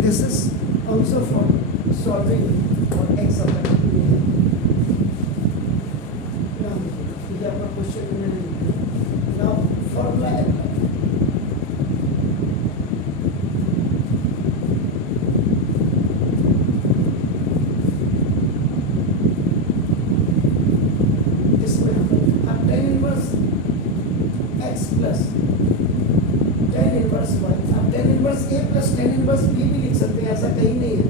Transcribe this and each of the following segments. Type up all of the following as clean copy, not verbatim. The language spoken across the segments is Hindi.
This is also for solving for x of n. Now, ये आपका क्वेश्चन मैंने लिखा. Now, formula apply. इसमें अब tan inverse x plus tan inverse y. अब tan inverse a plus tan inverse b भी लिख सकते हैं, ऐसा कहीं नहीं है.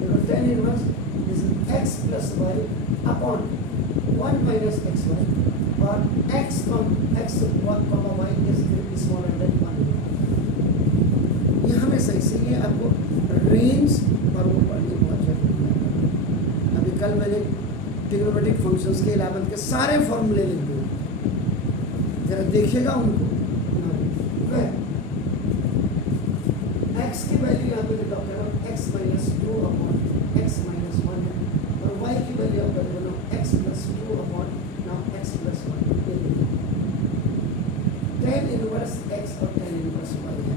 देखो tan inverse is x plus y upon 1 minus xy और x comma y is smaller than 1. ये हमेशा इसीलिए आपको रेंज और वो पढ़नी बहुत जरूरी है. अभी कल मैंने ट्रिग्नोमेट्रिक फंक्शंस के इलेवंथ के सारे फॉर्मूले लिख दिए, जरा देखिएगा उनको. x की वैल्यू यहाँ पे निकाल रहा हूँ x minus 2 upon x minus 1 है और y की वैल्यू आप कर रहे हो x plus 2 upon now x plus 1. tan inverse x और tan inverse y है.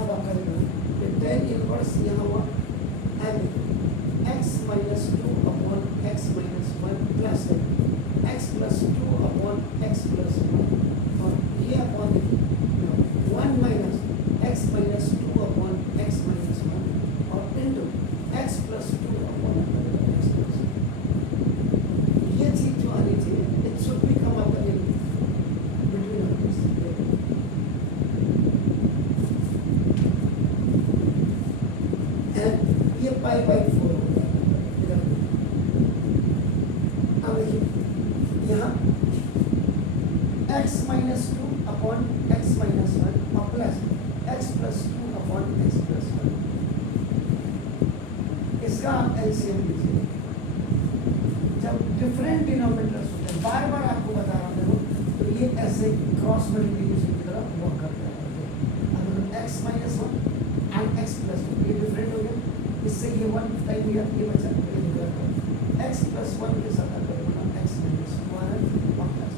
अब आप करेंगे tan inverse यहाँ हुआ x minus 2 upon x minus 1 plus x plus 2 upon x plus 1 और ये upon 1 minus x minus 2 upon x minus 1 और into x plus 2 upon x plus 1. ये चीज जो आनी चाहिए it should be come up in between of this. And ये pi by 4 हो गया. अब देखिए यहाँ x minus 2 upon x minus 1 और plus x plus 2 upon x plus 1. इसका आप एलसीएम लीजिए. जब डिफरेंट डिनोमिनेटर्स होते हैं, बार बार आपको बता रहा हूँ, तो ये ऐसे क्रॉस मल्टीप्लिकेशन की तरफ वर्क करता है. अगर x minus 1 and x plus 2 ये डिफरेंट हो गया, इससे ये 1 टाइम गया, ये बचा ये निकला x plus 1 के साथ अगर x minus 1 और plus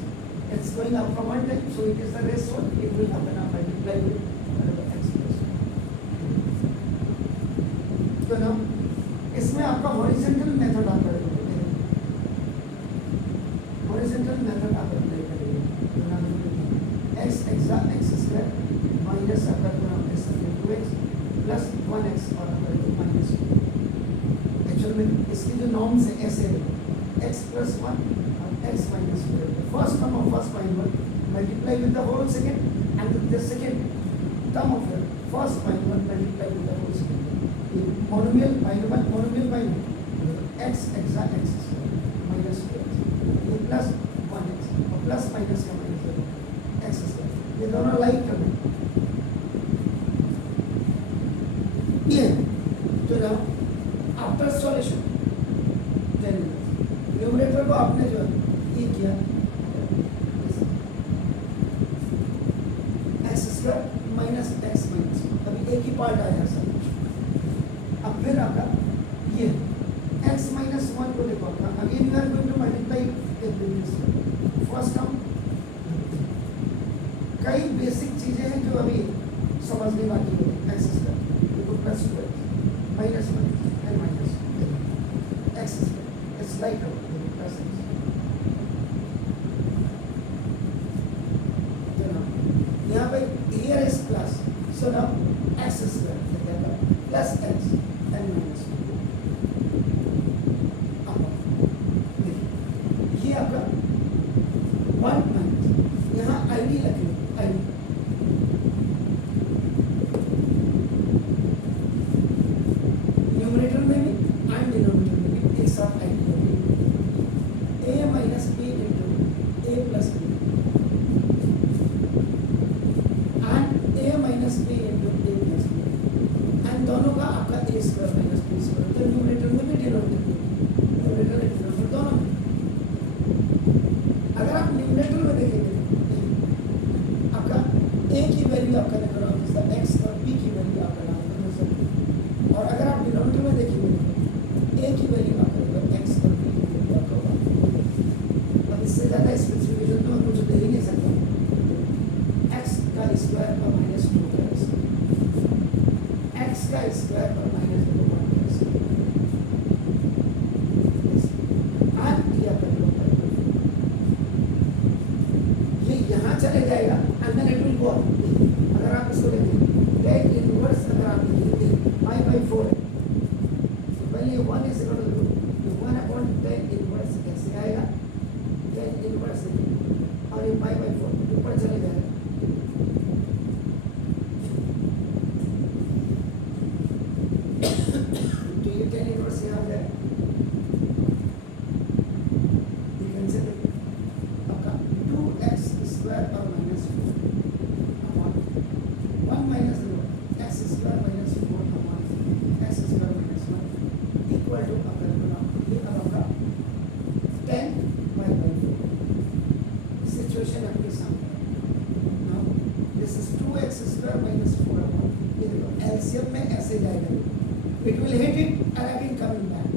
it's going up from one time, so it is the rest one. It will happen up multiply with x plus 1. तो ना इसमें आपका हॉरिजॉन्टल मेथड आप करेंगे. हॉरिजॉन्टल मेथड आप अप्लाई करेंगे. तो ना x स्क्वायर माइनस आपका x 2x प्लस 1x और आपका माइनस 2. एक्चुअल में इसकी जो नॉर्म्स है ऐसे x plus 1 x minus 2. First term of first polynomial multiply with the whole second and the second term of the first polynomial multiply with the whole second. Monomial x exact x square minus 2x ये plus 1x और plus minus का minus x square. ये दोनों लाइक करना ये. तो ना आफ्टर सॉल्यूशन न्यूमरेटर को आपने जो ये किया x square minus x minus. अभी एक ही पार्ट आया सर. अब फिर आपका ये x माइनस 1 को देखो आपका. Again you are going to multiply first term. कई बेसिक चीजें हैं जो अभी समझने बाकी है. x स्क्वायर देखो plus 2x minus 1 and minus x square it's like plus x. यहाँ पे here is plus, so now x square plus x and minus 2. ये आपका 1 पॉइंट यहाँ ID लगे. ID न्यूमरेटर में भी एंड डिनोमिनेटर में भी एक साथ ID लगे. a minus b into a plus b minus b into a plus b and दोनों का आपका a square minus b square. तो न्यूमरेटर में भी डिनोमिनेटर दोनों में. अगर आप न्यूमरेटर में देखेंगे आपका a की वैल्यू आपका निकल रहा है x और b की वैल्यू आपका निकल. और अगर आप डिनोमिनेटर में देखेंगे a की वैल्यू आपका निकल x और b की वैल्यू आपका. अब इससे ज़्यादा स्पेसिफिकेशन तो मैं कुछ दे ही नहीं सकता. x का स्क्वायर और माइनस 2 का का स्क्वायर और माइनस का 1 का स्क्वायर और दिया कर लो ये यहाँ चले जाएगा and then it will go up. अगर आप इसको देखें tan इनवर्स अगर आप देखेंगे पाई बाई 4 है तो पहले 1 is equal to 1 upon tan inverse कैसे आएगा tan इनवर्स और ये पाई बाई 4 ऊपर चले जाएगा तो ये tan इनवर्स यहाँ जाए ये कैंसिल आपका 2x स्क्वायर और minus 4 upon 1 minus x square minus 4 upon x square minus 1 equal to आपका ये अब आपका 10 बाई 4 सिचुएशन आपके सामने now this is 2x square minus 4 upon ये देखो एलसीएम में ऐसे जाएगा it will hit it and again coming back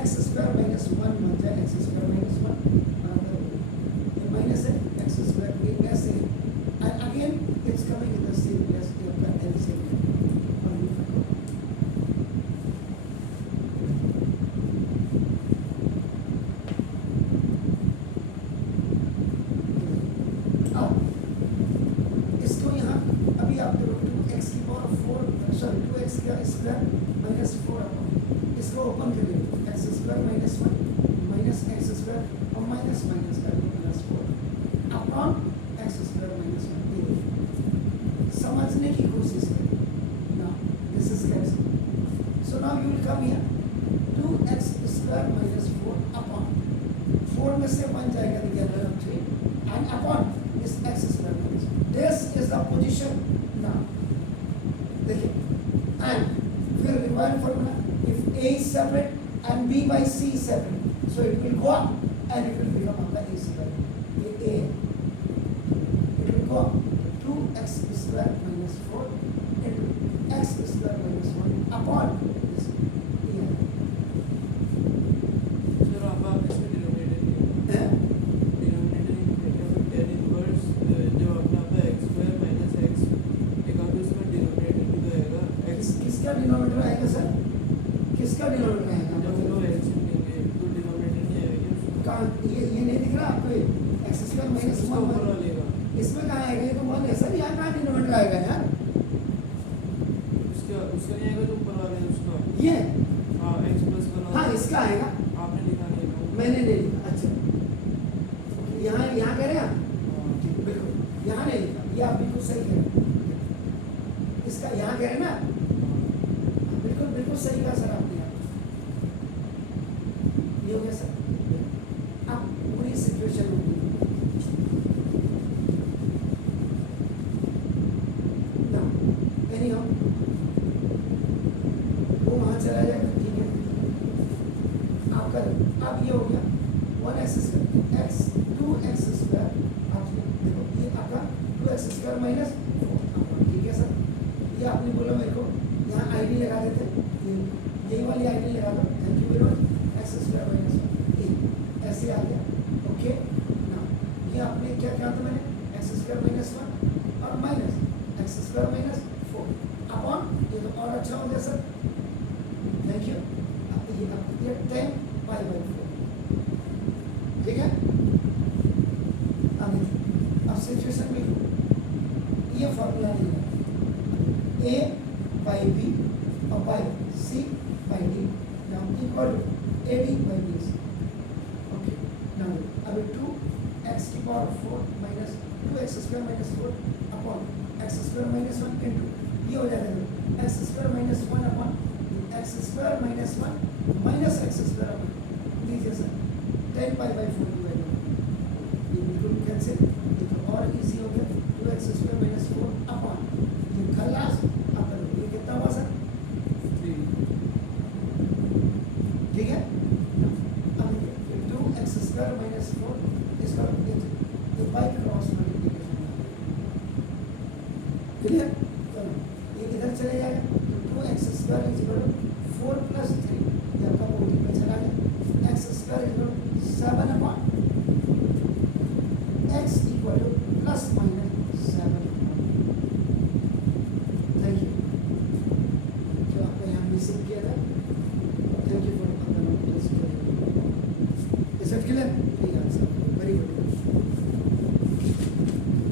x square minus 1 बन जाए x square minus 1 minus x square being as same and again it's coming in the same place you have got LCM अब इसको यहाँ अभी आप देखो 2x की पावर 4 सॉरी 2x का स्क्वायर माइनस 4 अपॉन इसको ओपन करिए x square minus 1 minus x square और माइनस माइनस कर दो plus 4 upon x square minus 1 समझने की कोशिश करें now this is cancel so now you will come here 2x square minus 4 upon 4 में से 1 जाएगा the gather of 3 and upon this x square minus this is the position now देखिए एंड फिर rewind formula if a is separate and b by c is separate so it will go up and it will become आपका a square ये a it will go up 2x square minus 4 into x square minus 1 upon this a sir आप इसमें डिनोमिनेटर है tan इनवर्स जो अपना x स्क्वायर माइनस x एक आप इसमें डिनोमिनेटर भी तो आएगा x किसका डिनोमिनेटर आएगा सर किसका डिनोमिनेटर आएगा जब हम लोग x लेंगे तो डिनोमिनेटर नहीं आएगा कहाँ ये नहीं दिख रहा आपको x स्क्वायर माइनस इसका ऊपर 1 वालेगा इसमें कहाँ आएगा ये तो 1 है सर यहाँ कहाँ डिनोमिनेटर आएगा यार उसका उसका नहीं आएगा जो ऊपर वाला है उसका ये हाँ x प्लस वाला हाँ इसका आएगा आपने लिखा नहीं है मैंने नहीं लिखा अच्छा यहाँ यहाँ कह रहे हैं आप? ठीक बिल्कुल यहाँ नहीं लिखा ये आप बिल्कुल सही कह रहे हैं इसका यहाँ कह रहे हैं ना बिल्कुल बिल्कुल सही कहा सर आपने यहाँ ये हो गया सर अब पूरी सिचुएशन होगी ना एनी हाउ वो वहाँ चला जाएगा ठीक है आपका अब ये हो गया 1x square x 2x square आप देखो ये आपका 2x स्क्वायर माइनस 4 ठीक है सर ये आपने बोला मेरे को यहाँ आईडी लगा देते यही वाली आईडी लगा दो thank you very much x square minus 1 ऐसे आ गया ओके ना ये आपने क्या कहा था मैंने x स्क्वायर माइनस 1 और minus x square minus 4 upon ये तो और अच्छा हो गया सर थैंक यू ये 10 पाई बाई 4 ठीक है अब सिचुएशन में ये फॉर्मूला नहीं है a बाई b और by c by d now equal to ad by bc okay now अभी 2x की power 4 minus 2x square minus 4 upon x square minus 1 into ये हो जाएगा x square minus 1 upon x square minus 1 minus x square upon लीजिए सर 10 पाई बाई 4 डिवाइड ये बिल्कुल कैंसिल ये तो और इजी हो गया 2x स्क्वायर माइनस 4 अपॉन ये खलास आप करो ये कितना हुआ सर 3 ठीक है अब देखिए 2x स्क्वायर माइनस 4 इसका ये बाई क्रॉस मल्टीप्लिकेशन क्लियर चलो ये इधर चले जाएगा तो 2x square is equal to 4 plus 3 ये आपका बोली में चला गया x square is equal to 7 upon x equal to plus minus 7 thank you लिख ले ठीक है आंसर वेरी गुड